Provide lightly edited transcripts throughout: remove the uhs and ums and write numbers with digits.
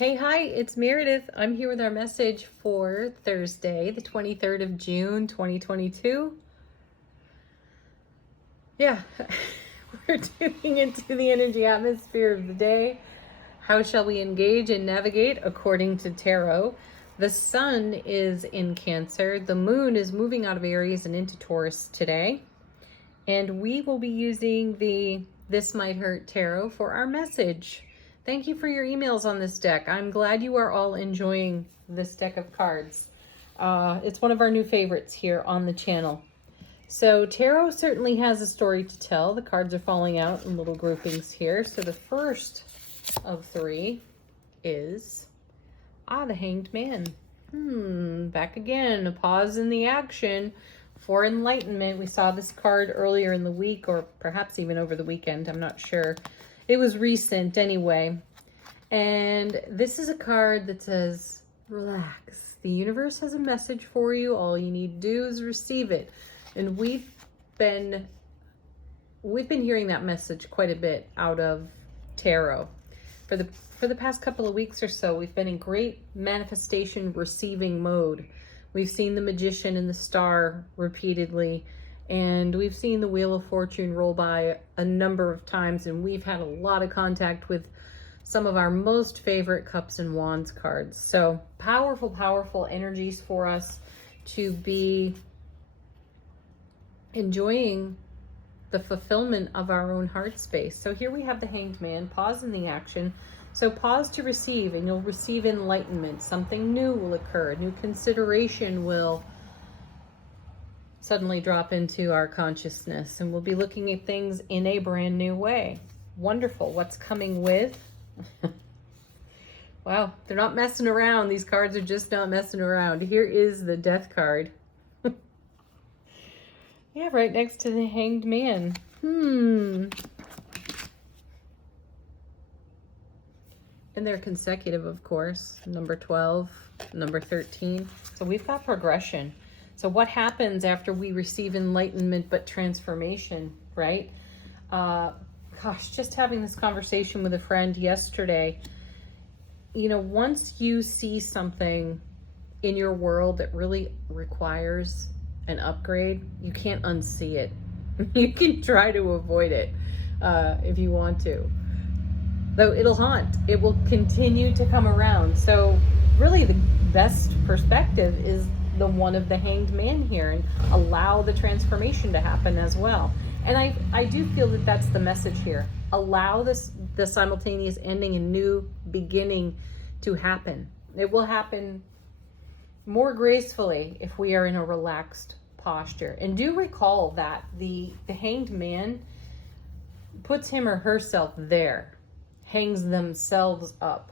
Hey, hi, it's Meredith. I'm here with our message for Thursday, the 23rd of June, 2022. Yeah, we're tuning into the energy atmosphere of the day. How shall we engage and navigate according to tarot? The sun is in Cancer. The moon is moving out of Aries and into Taurus today. And we will be using the This Might Hurt Tarot for our message. Thank you for your emails on this deck. I'm glad you are all enjoying this deck of cards. It's one of our new favorites here on the channel. So tarot certainly has a story to tell. The cards are falling out in little groupings here. So the first of three is, the Hanged Man. Back again, a pause in the action for enlightenment. We saw this card earlier in the week, or perhaps even over the weekend. I'm not sure. It was recent anyway. And this is a card that says, relax. The universe has a message for you. All you need to do is receive it. And we've been hearing that message quite a bit out of tarot. For the past couple of weeks or so, we've been in great manifestation receiving mode. We've seen the Magician and the Star repeatedly, and we've seen the Wheel of Fortune roll by a number of times, and we've had a lot of contact with some of our most favorite Cups and Wands cards. So powerful, powerful energies for us to be enjoying the fulfillment of our own heart space. So here we have the Hanged Man, pause in the action. So pause to receive, and you'll receive enlightenment. Something new will occur. New consideration will suddenly drop into our consciousness, and we'll be looking at things in a brand new way. Wonderful. What's coming with? Wow, they're not messing around. These cards are just not messing around. Here is the Death card. Yeah, right next to the Hanged Man. And they're consecutive, of course. Number 12, number 13. So we've got progression. So what happens after we receive enlightenment but transformation, right? Gosh, just having this conversation with a friend yesterday. You know, once you see something in your world that really requires an upgrade, you can't unsee it. You can try to avoid it if you want to. Though it'll haunt. It will continue to come around. So really the best perspective is the one of the Hanged Man here, and allow the transformation to happen as well. And I do feel that that's the message here. Allow the simultaneous ending and new beginning to happen. It will happen more gracefully if we are in a relaxed posture. And do recall that the Hanged Man puts him or herself there, hangs themselves up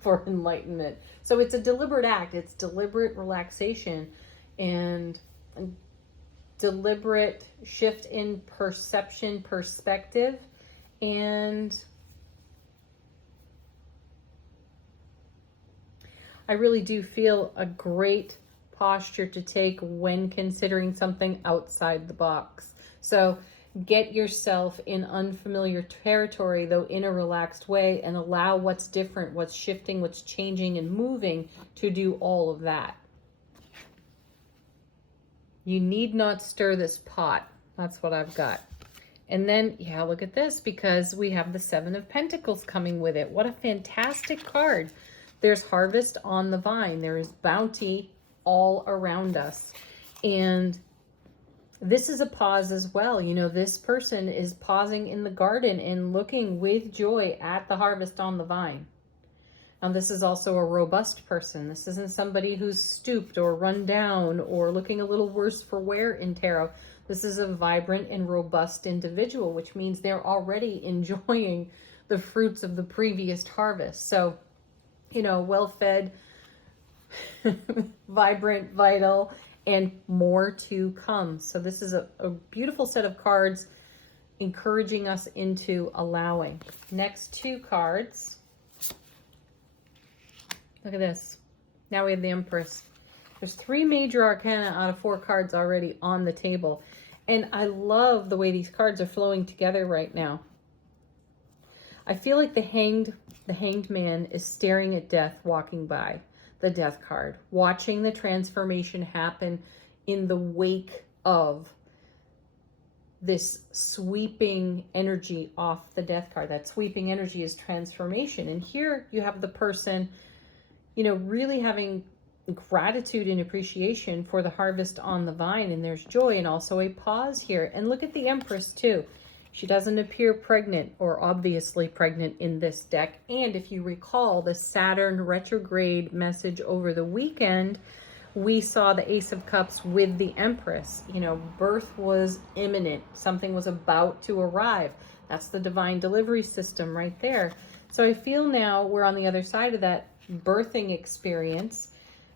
for enlightenment. So it's a deliberate act. It's deliberate relaxation and deliberate shift in perception, perspective, and I really do feel a great posture to take when considering something outside the box. So get yourself in unfamiliar territory, though in a relaxed way, and allow what's different, what's shifting, what's changing and moving to do all of that. You need not stir this pot. That's what I've got. And then, yeah, look at this, because we have the Seven of Pentacles coming with it. What a fantastic card. There's harvest on the vine. There is bounty all around us. And this is a pause as well. You know, this person is pausing in the garden and looking with joy at the harvest on the vine. Now, this is also a robust person. This isn't somebody who's stooped or run down or looking a little worse for wear in tarot. This is a vibrant and robust individual, which means they're already enjoying the fruits of the previous harvest. So, you know, well-fed, vibrant, vital, and more to come. So this is a beautiful set of cards encouraging us into allowing. Next two cards. Look at this. Now we have the Empress. There's 3 major arcana out of 4 cards already on the table. And I love the way these cards are flowing together right now. I feel like the hanged man is staring at death walking by, the death card, watching the transformation happen in the wake of this sweeping energy off the death card. That sweeping energy is transformation. And here you have the person, you know, really having gratitude and appreciation for the harvest on the vine, and there's joy, and also a pause here. And look at the Empress too. She doesn't appear pregnant or obviously pregnant in this deck. And if you recall the Saturn retrograde message over the weekend, we saw the Ace of Cups with the Empress. You know, birth was imminent. Something was about to arrive. That's the divine delivery system right there. So I feel now we're on the other side of that birthing experience,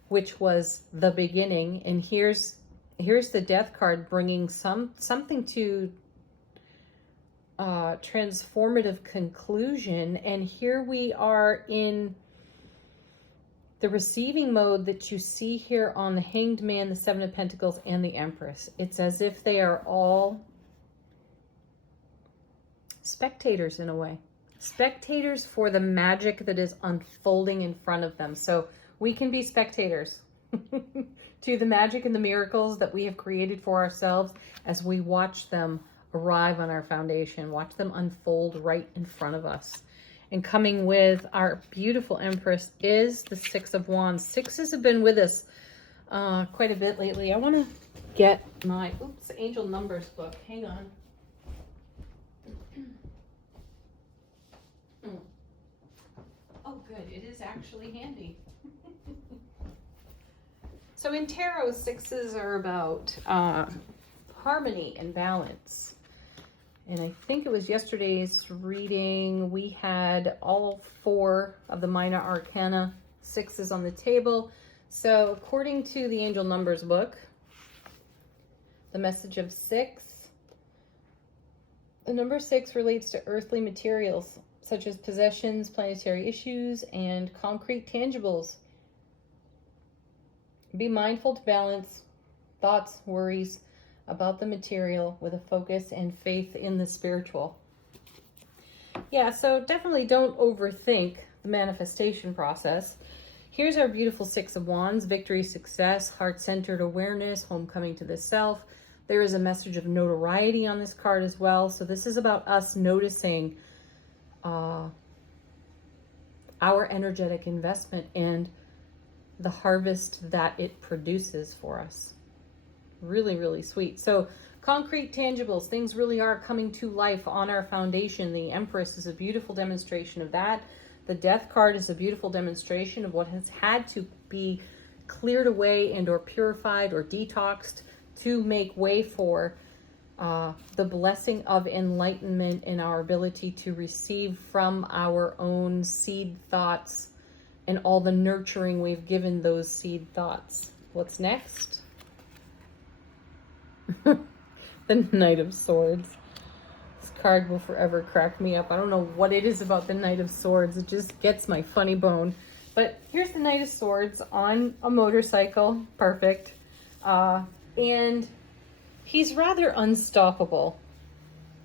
which was the beginning. And here's the death card bringing something to transformative conclusion. And here we are in the receiving mode that you see here on the Hanged Man, the Seven of Pentacles, and the Empress. It's as if they are all spectators in a way. Spectators for the magic that is unfolding in front of them. So we can be spectators to the magic and the miracles that we have created for ourselves as we watch them arrive on our foundation, watch them unfold right in front of us. And coming with our beautiful Empress is the Six of Wands. Sixes have been with us quite a bit lately. I want to get my, angel numbers book. Hang on. Oh, good. It is actually handy. So in tarot, sixes are about harmony and balance. And I think it was yesterday's reading, we had all 4 of the minor arcana, sixes on the table. So according to the angel numbers book, the message of 6, the number 6 relates to earthly materials, such as possessions, planetary issues, and concrete tangibles. Be mindful to balance thoughts, worries about the material with a focus and faith in the spiritual. Yeah, so definitely don't overthink the manifestation process. Here's our beautiful Six of Wands: victory, success, heart-centered awareness, homecoming to the self. There is a message of notoriety on this card as well. So this is about us noticing our energetic investment and the harvest that it produces for us. Really, really sweet. So concrete tangibles, things really are coming to life on our foundation. The Empress is a beautiful demonstration of that. The Death card is a beautiful demonstration of what has had to be cleared away and or purified or detoxed to make way for the blessing of enlightenment and our ability to receive from our own seed thoughts and all the nurturing we've given those seed thoughts. What's next? The Knight of Swords. This card will forever crack me up. I don't know what it is about the Knight of Swords. It just gets my funny bone. But here's the Knight of Swords on a motorcycle. Perfect. And he's rather unstoppable.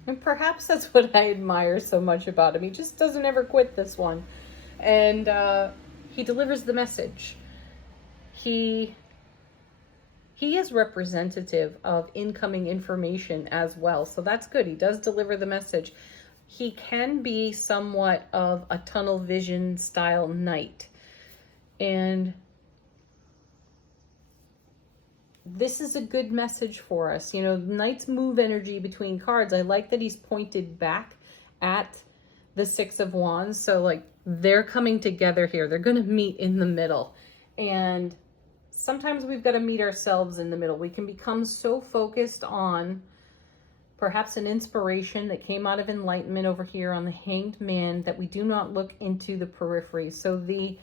And perhaps that's what I admire so much about him. He just doesn't ever quit this one. And he delivers the message. He is representative of incoming information as well. So that's good. He does deliver the message. He can be somewhat of a tunnel vision style knight. And this is a good message for us. You know, knights move energy between cards. I like that he's pointed back at the Six of Wands. So like they're coming together here. They're going to meet in the middle. And sometimes we've got to meet ourselves in the middle. We can become so focused on perhaps an inspiration that came out of enlightenment over here on the Hanged Man that we do not look into the periphery. So the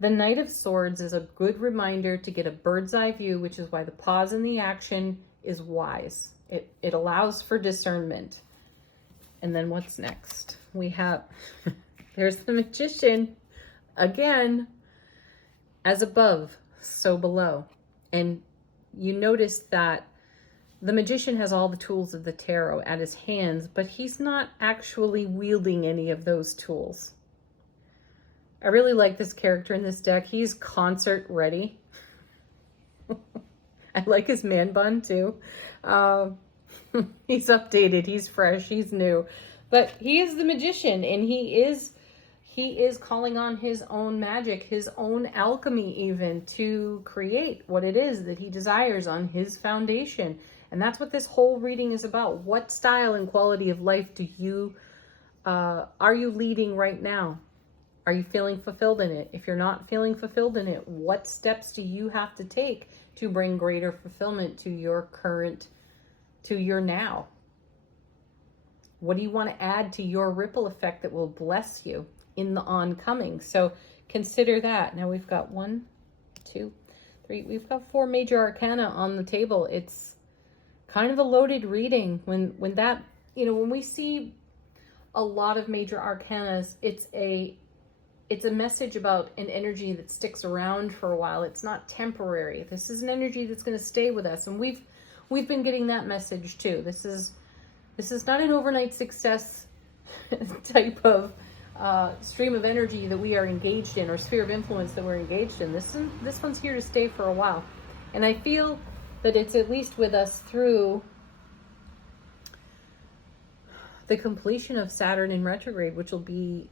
Knight of Swords is a good reminder to get a bird's eye view, which is why the pause in the action is wise. It allows for discernment. And then what's next? We have, there's the Magician again. As above, so below. And you notice that the magician has all the tools of the tarot at his hands, but he's not actually wielding any of those tools. I really like this character in this deck. He's concert ready. I like his man bun too. He's updated, he's fresh, he's new. But he is the magician, and he is calling on his own magic, his own alchemy even, to create what it is that he desires on his foundation. And that's what this whole reading is about. What style and quality of life are you leading right now? Are you feeling fulfilled in it? If you're not feeling fulfilled in it, what steps do you have to take to bring greater fulfillment to your current, to your now? What do you want to add to your ripple effect that will bless you in the oncoming? So consider that. Now we've got 1, 2, 3. We've got 4 major arcana on the table. It's kind of a loaded reading. When we see a lot of major arcanas, it's a message about an energy that sticks around for a while. It's not temporary. This is an energy that's going to stay with us, and we've been getting that message too. This is not an overnight success type of stream of energy that we are engaged in, or sphere of influence that we're engaged in. This one's here to stay for a while, and I feel that it's at least with us through the completion of Saturn in retrograde, which will be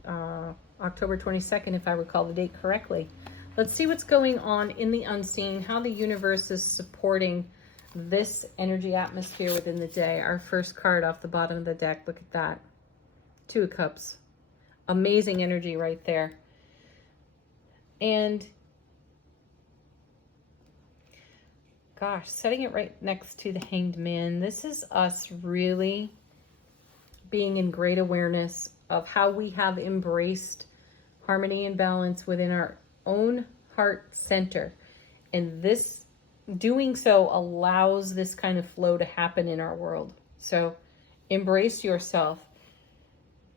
October 22nd, if I recall the date correctly. Let's see what's going on in the unseen, how the universe is supporting this energy atmosphere within the day. Our first card off the bottom of the deck, look at that. 2 of Cups. Amazing energy right there. And gosh, setting it right next to the Hanged Man. This is us really being in great awareness of how we have embraced harmony and balance within our own heart center. And this doing so allows this kind of flow to happen in our world. So embrace yourself.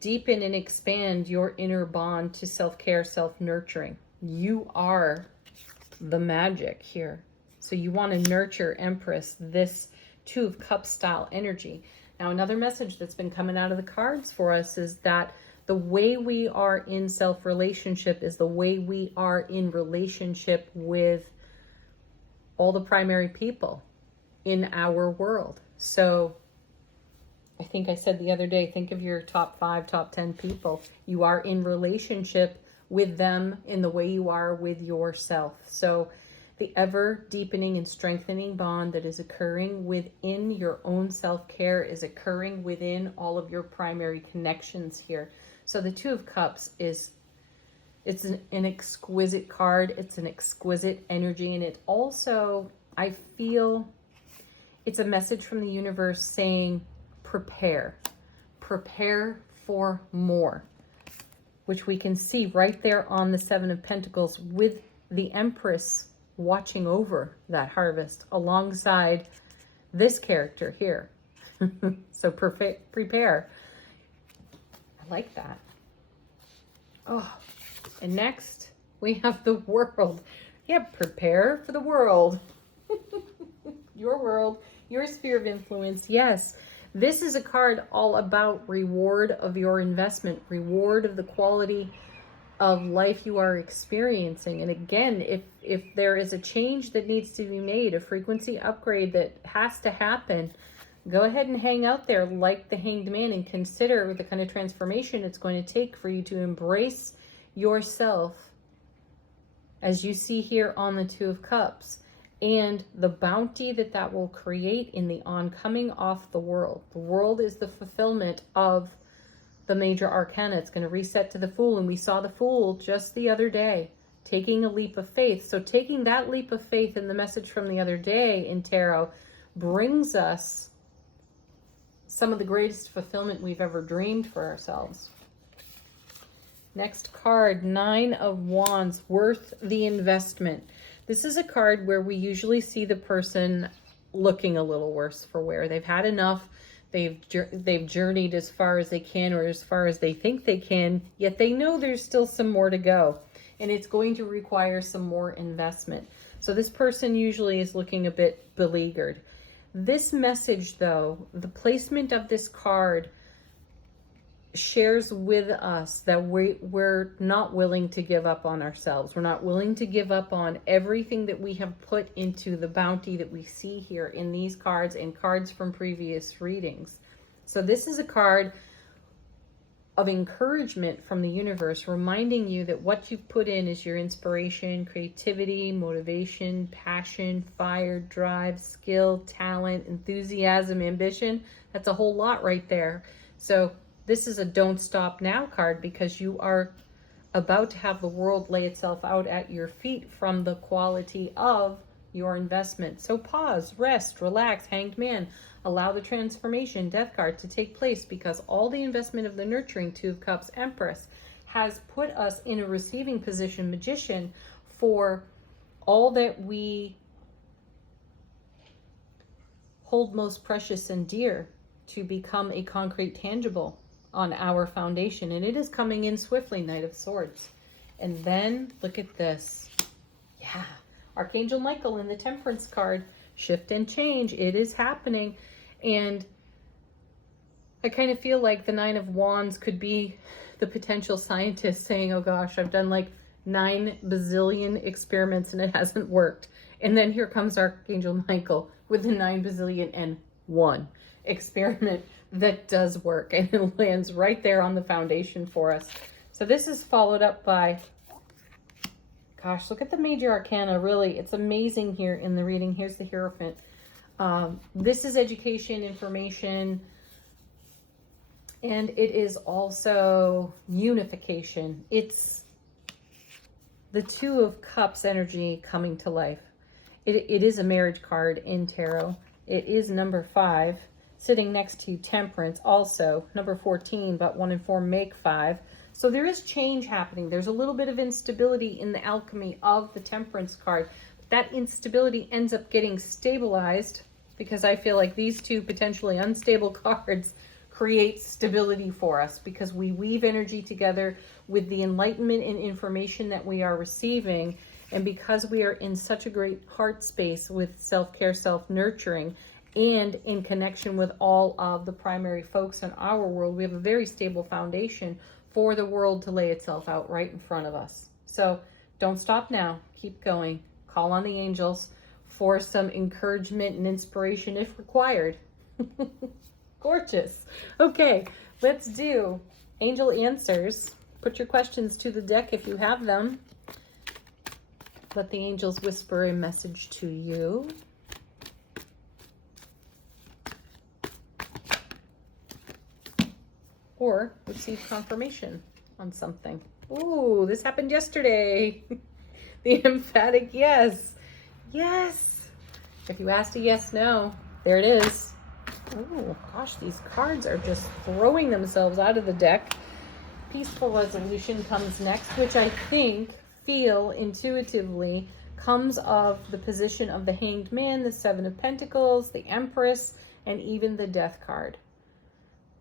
Deepen and expand your inner bond to self-care, self-nurturing. You are the magic here. So you want to nurture, Empress, this 2 of Cups style energy. Now, another message that's been coming out of the cards for us is that the way we are in self-relationship is the way we are in relationship with all the primary people in our world. So I think I said the other day, think of your top 5, top 10 people. You are in relationship with them in the way you are with yourself. So the ever deepening and strengthening bond that is occurring within your own self-care is occurring within all of your primary connections here. So the 2 of Cups it's an exquisite card. It's an exquisite energy. And it also, I feel, it's a message from the universe saying, prepare for more, which we can see right there on the 7 of Pentacles with the Empress watching over that harvest alongside this character here. So prepare. I like that. Oh, and next we have the World. Yeah, prepare for the world. Your world, your sphere of influence. Yes, this is a card all about reward of your investment, reward of the quality of life you are experiencing. And again, if there is a change that needs to be made, a frequency upgrade that has to happen, go ahead and hang out there like the Hanged Man and consider the kind of transformation it's going to take for you to embrace yourself, as you see here on the 2 of Cups, and the bounty that will create in the oncoming off the World. The World is the fulfillment of the major arcana. It's going to reset to the Fool, and we saw the Fool just the other day taking a leap of faith. So taking that leap of faith in the message from the other day in tarot brings us some of the greatest fulfillment we've ever dreamed for ourselves. Next card, 9 of Wands, worth the investment. This is a card where we usually see the person looking a little worse for wear. They've had enough. They've journeyed as far as they can, or as far as they think they can, yet they know there's still some more to go, and it's going to require some more investment. So this person usually is looking a bit beleaguered. This message, though, the placement of this card shares with us that we're not willing to give up on ourselves. We're not willing to give up on everything that we have put into the bounty that we see here in these cards and cards from previous readings. So this is a card of encouragement from the universe, reminding you that what you've put in is your inspiration, creativity, motivation, passion, fire, drive, skill, talent, enthusiasm, ambition. That's a whole lot right there. So this is a don't stop now card, because you are about to have the world lay itself out at your feet from the quality of your investment. So pause, rest, relax, Hanged Man. Allow the transformation, Death card, to take place, because all the investment of the nurturing, Two of Cups, Empress, has put us in a receiving position, Magician, for all that we hold most precious and dear to become a concrete, tangible on our foundation. And it is coming in swiftly, Knight of Swords. And then look at this. Yeah, Archangel Michael in the Temperance card. Shift and change. It is happening. And I kind of feel like the Nine of Wands could be the potential scientist saying, oh gosh, I've done like 9 bazillion experiments and it hasn't worked. And then here comes Archangel Michael with the 9 bazillion and 1 experiment that does work, and it lands right there on the foundation for us. So this is followed up by, gosh, look at the major arcana. Really, it's amazing here in the reading. Here's the Hierophant. This is education, information, and it is also unification. It's the Two of Cups energy coming to life. It is a marriage card in tarot. It is number 5, sitting next to Temperance, also number 14, but 1 and 4 make 5. So there is change happening. There's a little bit of instability in the alchemy of the Temperance card. That instability ends up getting stabilized, because I feel like these two potentially unstable cards create stability for us, because we weave energy together with the enlightenment and information that we are receiving. And because we are in such a great heart space with self-care, self-nurturing, and in connection with all of the primary folks in our world, we have a very stable foundation for the world to lay itself out right in front of us. So don't stop now. Keep going. Call on the angels for some encouragement and inspiration if required. Gorgeous. Okay, let's do angel answers. Put your questions to the deck if you have them. Let the angels whisper a message to you. Or receive confirmation on something. Ooh, this happened yesterday. The emphatic yes. Yes. If you asked a yes, no, there it is. Oh gosh, these cards are just throwing themselves out of the deck. Peaceful resolution comes next, which I feel intuitively comes of the position of the Hanged Man, the Seven of Pentacles, the Empress, and even the Death card.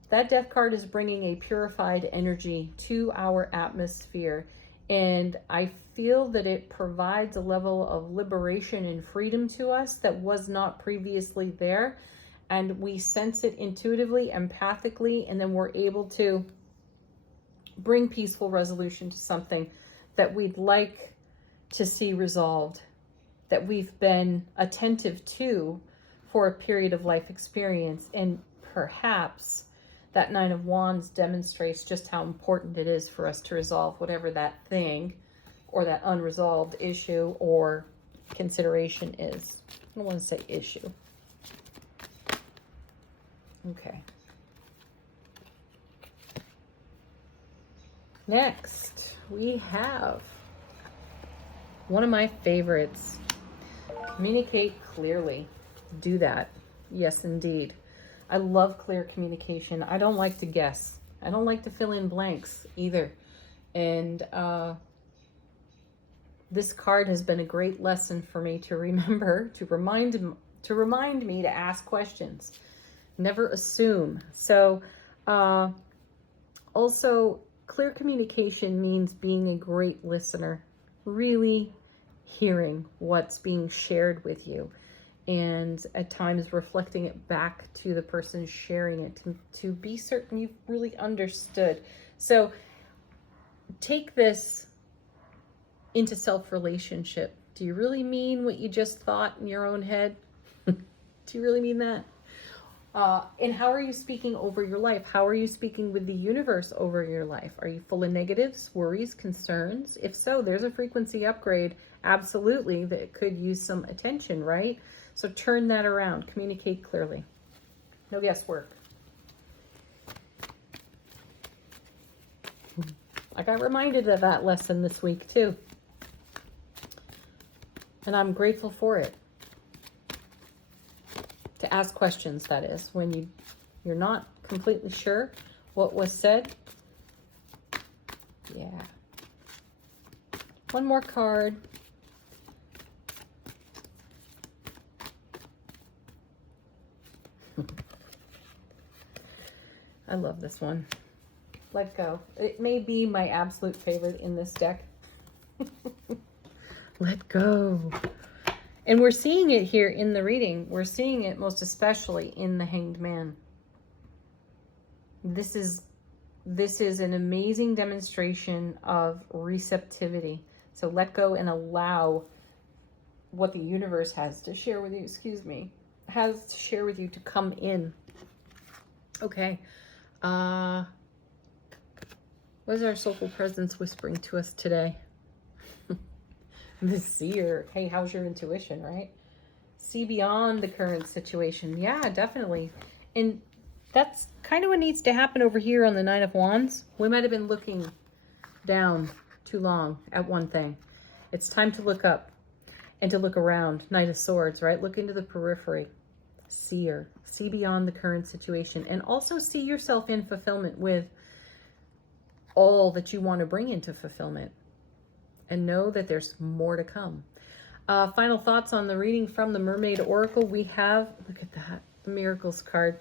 That Death card is bringing a purified energy to our atmosphere. And I feel that it provides a level of liberation and freedom to us that was not previously there. And we sense it intuitively, empathically, and then we're able to bring peaceful resolution to something that we'd like to see resolved, that we've been attentive to for a period of life experience. And perhaps that Nine of Wands demonstrates just how important it is for us to resolve whatever that thing or that unresolved issue or consideration is. I don't want to say issue. Okay. Next, we have one of my favorites. Communicate clearly. Do that. Yes, indeed. I love clear communication. I don't like to guess. I don't like to fill in blanks either. And this card has been a great lesson for me to remember, to remind me to ask questions. Never assume. So also, clear communication means being a great listener, really hearing what's being shared with you. and at times reflecting it back to the person sharing it to be certain you've really understood. So take this into self-relationship. Do you really mean what you just thought in your own head? Do you really mean that? And how are you speaking over your life? How are you speaking with the universe over your life? Are you full of negatives, worries, concerns? If so, there's a frequency upgrade, absolutely, that could use some attention, right? So turn that around. Communicate clearly. No guesswork. I got reminded of that lesson this week too. And I'm grateful for it. To ask questions, that is, when you're not completely sure what was said. Yeah. One more card. I love this one. Let go. It may be my absolute favorite in this deck. Let go. And we're seeing it here in the reading. We're seeing it most especially in the Hanged Man. This is an amazing demonstration of receptivity. So let go and allow what the universe has to share with you, has to share with you to come in. Okay. What is our soulful presence whispering to us today? The seer. Hey, how's your intuition, right? See beyond the current situation. Yeah, definitely. And that's kind of what needs to happen over here on the Nine of Wands. We might have been looking down too long at one thing. It's time to look up and to look around. Knight of Swords, right? Look into the periphery. Seer. See beyond the current situation. And also see yourself in fulfillment with all that you want to bring into fulfillment. And know that there's more to come. Final thoughts on the reading from the Mermaid Oracle. We have, look at that, the Miracles card.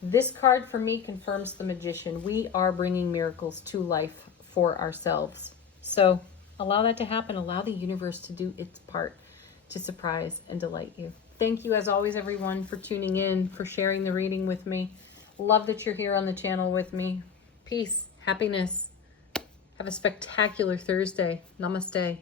This card for me confirms the Magician. We are bringing miracles to life for ourselves. So allow that to happen. Allow the universe to do its part to surprise and delight you. Thank you as always, everyone, for tuning in, for sharing the reading with me. Love that you're here on the channel with me. Peace, happiness. Have a spectacular Thursday. Namaste.